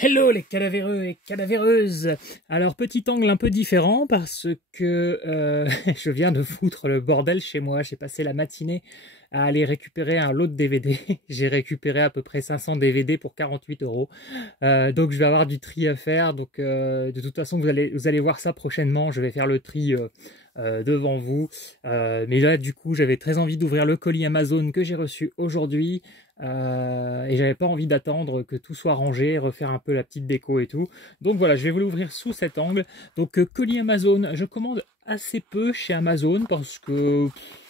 Hello les cadavéreux et cadavéreuses. Alors petit angle un peu différent parce que je viens de foutre le bordel chez moi. J'ai passé la matinée à aller récupérer un lot de DVD. J'ai récupéré à peu près 500 DVD pour 48 €. Donc je vais avoir du tri à faire. Donc de toute façon vous allez voir ça prochainement. Je vais faire le tri devant vous. Mais là du coup j'avais très envie d'ouvrir le colis Amazon que j'ai reçu aujourd'hui. Et j'avais pas envie d'attendre que tout soit rangé, refaire un peu la petite déco et tout. Donc voilà, je vais vous l'ouvrir sous cet angle. Donc colis Amazon, je commande assez peu chez Amazon parce que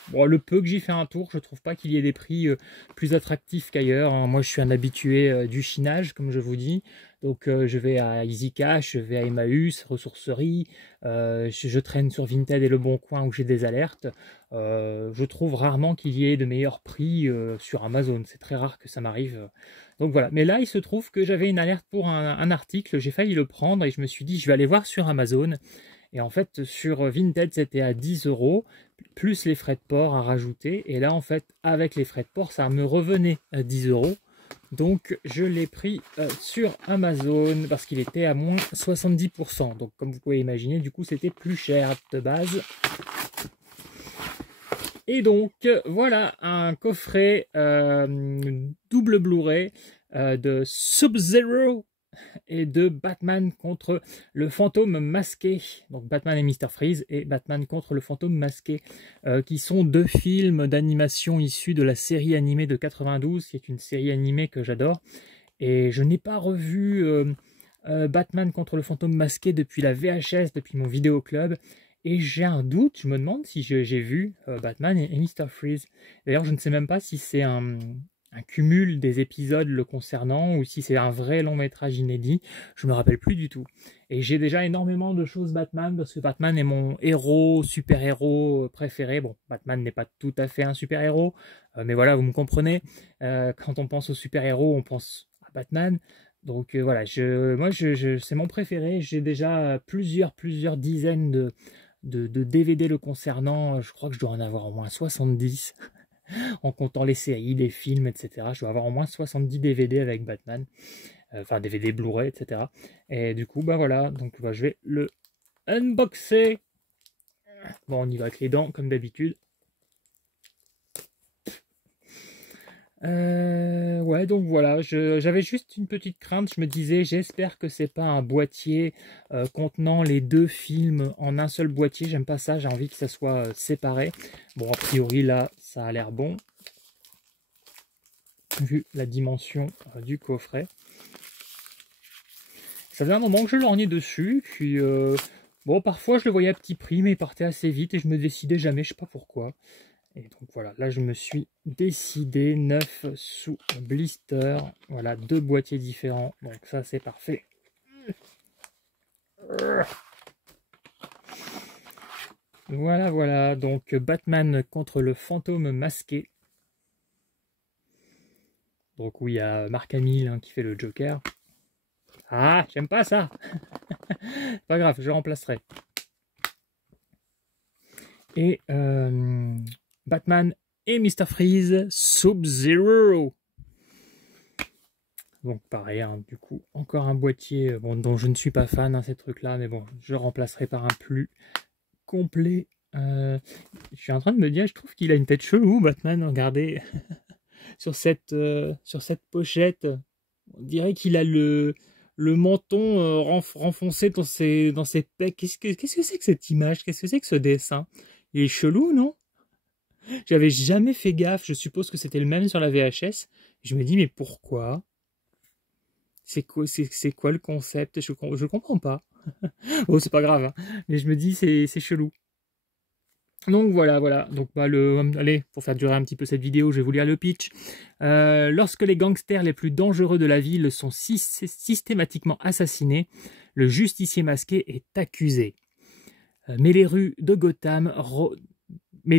bon, le peu que j'y fais un tour, je trouve pas qu'il y ait des prix plus attractifs qu'ailleurs, hein. Moi je suis un habitué du chinage, comme je vous dis. Donc je vais à EasyCash, je vais à Emmaüs, Ressourcerie, je traîne sur Vinted et Le Bon Coin où j'ai des alertes. Je trouve rarement qu'il y ait de meilleurs prix sur Amazon, c'est très rare que ça m'arrive. Donc voilà, mais là il se trouve que j'avais une alerte pour un article, j'ai failli le prendre et je me suis dit je vais aller voir sur Amazon. Et en fait sur Vinted c'était à 10 €, plus les frais de port à rajouter. Et là en fait avec les frais de port ça me revenait à 10 €. Donc je l'ai pris sur Amazon parce qu'il était à moins 70%. Donc comme vous pouvez imaginer, du coup c'était plus cher de base. Et donc voilà un coffret double Blu-ray de Sub-Zero et de Batman contre le fantôme masqué. Donc Batman et Mr. Freeze et Batman contre le fantôme masqué, qui sont deux films d'animation issus de la série animée de 92, qui est une série animée que j'adore. Et je n'ai pas revu Batman contre le fantôme masqué depuis la VHS, depuis mon vidéoclub. Et j'ai un doute, je me demande si j'ai vu Batman et Mr. Freeze. D'ailleurs, je ne sais même pas si c'est un cumul des épisodes le concernant ou si c'est un vrai long métrage inédit. Je me rappelle plus du tout. Et j'ai déjà énormément de choses Batman parce que Batman est mon héros, super-héros préféré. Bon, Batman n'est pas tout à fait un super-héros, mais voilà, vous me comprenez. Quand on pense au super-héros, on pense à Batman. Donc voilà, moi c'est mon préféré. J'ai déjà plusieurs dizaines de DVD le concernant. Je crois que je dois en avoir au moins 70 en comptant les séries, les films, etc. Je dois avoir au moins 70 DVD avec Batman, enfin DVD Blu-ray, etc. Et du coup, bah voilà, donc bah, je vais le unboxer. Bon, on y va avec les dents, comme d'habitude. Ouais, donc voilà, j'avais juste une petite crainte. Je me disais, j'espère que c'est pas un boîtier contenant les deux films en un seul boîtier. J'aime pas ça, j'ai envie que ça soit séparé. Bon, a priori là, ça a l'air bon, vu la dimension du coffret. Ça faisait un moment que je lorgnais dessus, puis bon, parfois je le voyais à petit prix, mais il partait assez vite et je me décidais jamais, je sais pas pourquoi. Et donc voilà, là je me suis décidé, 9 sous blister, voilà, deux boîtiers différents, donc ça c'est parfait. Voilà, donc Batman contre le fantôme masqué. Donc oui, il y a Mark Hamill hein, qui fait le Joker. Ah, j'aime pas ça. Pas grave, je remplacerai. Et Batman et Mr. Freeze, Sub-Zero. Donc pareil, hein, du coup, encore un boîtier bon, dont je ne suis pas fan, hein, ces trucs-là, mais bon, je remplacerai par un plus complet. Je suis en train de me dire, je trouve qu'il a une tête chelou, Batman, regardez, sur cette pochette. On dirait qu'il a le menton renfoncé dans ses pecs. Qu'est-ce que c'est que cette image? Qu'est-ce que c'est que ce dessin? Il est chelou, non? J'avais jamais fait gaffe, je suppose que c'était le même sur la VHS. Je me dis, mais pourquoi? C'est quoi le concept? Je comprends pas. Oh, c'est pas grave, hein. Mais je me dis, c'est chelou. Donc voilà. Donc bah allez, pour faire durer un petit peu cette vidéo, je vais vous lire le pitch. Lorsque les gangsters les plus dangereux de la ville sont systématiquement assassinés, le justicier masqué est accusé. Mais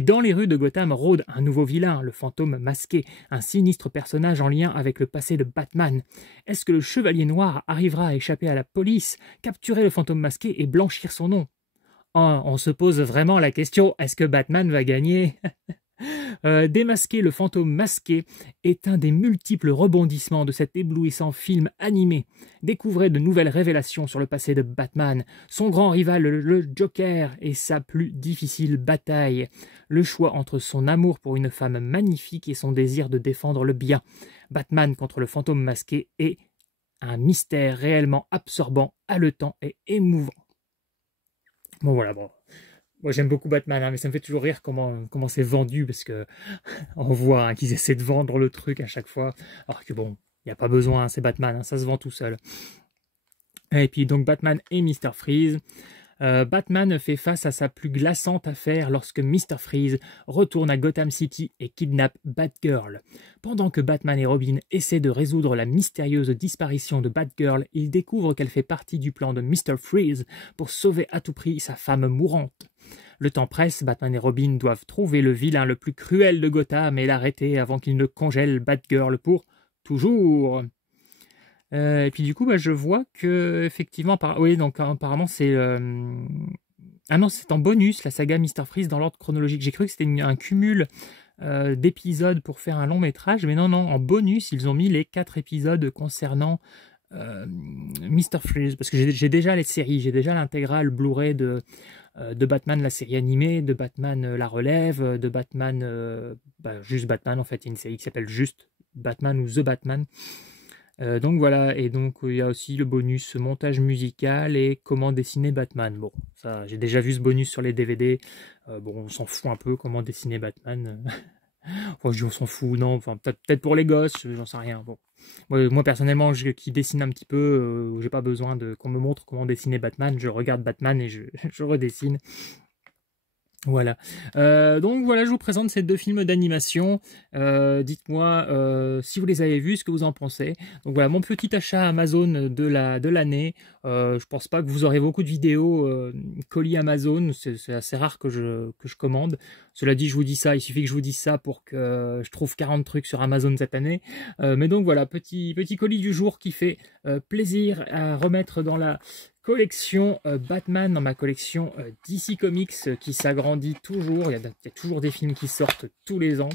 dans les rues de Gotham rôde un nouveau vilain, le fantôme masqué, un sinistre personnage en lien avec le passé de Batman. Est-ce que le Chevalier Noir arrivera à échapper à la police, capturer le fantôme masqué et blanchir son nom? Oh, on se pose vraiment la question, est-ce que Batman va gagner? Démasquer le fantôme masqué est un des multiples rebondissements de cet éblouissant film animé. Découvrez de nouvelles révélations sur le passé de Batman, son grand rival le Joker et sa plus difficile bataille. Le choix entre son amour pour une femme magnifique et son désir de défendre le bien. Batman contre le fantôme masqué est un mystère réellement absorbant, haletant et émouvant. Bon voilà, bon. Moi j'aime beaucoup Batman, hein, mais ça me fait toujours rire comment c'est vendu, parce que on voit hein, qu'ils essaient de vendre le truc à chaque fois, alors que bon, il n'y a pas besoin, c'est Batman, hein, ça se vend tout seul. Et puis donc Batman et Mr. Freeze. Batman fait face à sa plus glaçante affaire lorsque Mr. Freeze retourne à Gotham City et kidnappe Batgirl. Pendant que Batman et Robin essaient de résoudre la mystérieuse disparition de Batgirl, ils découvrent qu'elle fait partie du plan de Mr. Freeze pour sauver à tout prix sa femme mourante. Le temps presse, Batman et Robin doivent trouver le vilain le plus cruel de Gotham et l'arrêter avant qu'il ne congèle Batgirl pour toujours. Et puis du coup, je vois que effectivement, oui, donc apparemment c'est ah non, c'est en bonus la saga Mr. Freeze dans l'ordre chronologique. J'ai cru que c'était un cumul d'épisodes pour faire un long métrage, mais non, en bonus ils ont mis les 4 épisodes concernant Mr. Freeze, parce que j'ai déjà les séries, j'ai déjà l'intégrale Blu-ray de Batman, la série animée, de Batman La Relève, de Batman, juste Batman en fait, il y a une série qui s'appelle juste Batman ou The Batman. Donc voilà, et donc il y a aussi le bonus montage musical et comment dessiner Batman. Bon, ça j'ai déjà vu ce bonus sur les DVD, bon on s'en fout un peu comment dessiner Batman. Enfin, je dis on s'en fout, non, enfin peut-être pour les gosses, j'en sais rien. Bon. Moi personnellement, qui dessine un petit peu, j'ai pas besoin qu'on me montre comment dessiner Batman, je regarde Batman et je redessine. Voilà. Donc voilà, je vous présente ces 2 films d'animation. Dites-moi si vous les avez vus, ce que vous en pensez. Donc voilà, mon petit achat Amazon de l'année. Je pense pas que vous aurez beaucoup de vidéos colis Amazon. C'est assez rare que je commande. Cela dit, je vous dis ça, il suffit que je vous dise ça pour que je trouve 40 trucs sur Amazon cette année. Mais donc voilà, petit colis du jour qui fait plaisir à remettre dans la collection Batman, dans ma collection DC Comics qui s'agrandit toujours. Il y a toujours des films qui sortent tous les ans.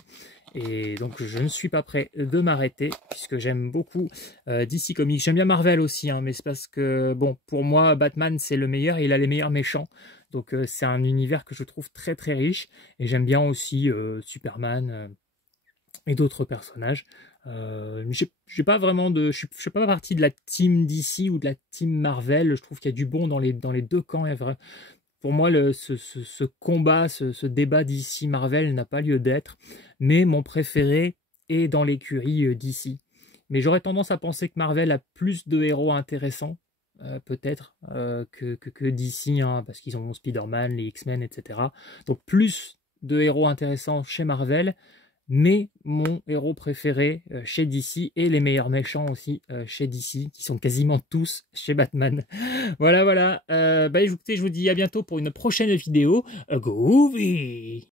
Et donc je ne suis pas prêt de m'arrêter puisque j'aime beaucoup DC Comics. J'aime bien Marvel aussi, hein, mais c'est parce que bon, pour moi Batman c'est le meilleur et il a les meilleurs méchants. Donc c'est un univers que je trouve très très riche. Et j'aime bien aussi Superman et d'autres personnages. J'ai pas vraiment je fais pas partie de la team DC ou de la team Marvel. Je trouve qu'il y a du bon dans les 2 camps. Pour moi, ce combat, ce débat DC Marvel n'a pas lieu d'être. Mais mon préféré est dans l'écurie DC. Mais j'aurais tendance à penser que Marvel a plus de héros intéressants, peut-être, que DC, hein, parce qu'ils ont Spider-Man, les X-Men, etc. Donc plus de héros intéressants chez Marvel. Mais mon héros préféré chez DC et les meilleurs méchants aussi chez DC, qui sont quasiment tous chez Batman. Voilà. Écoutez, je vous dis à bientôt pour une prochaine vidéo. Groovy!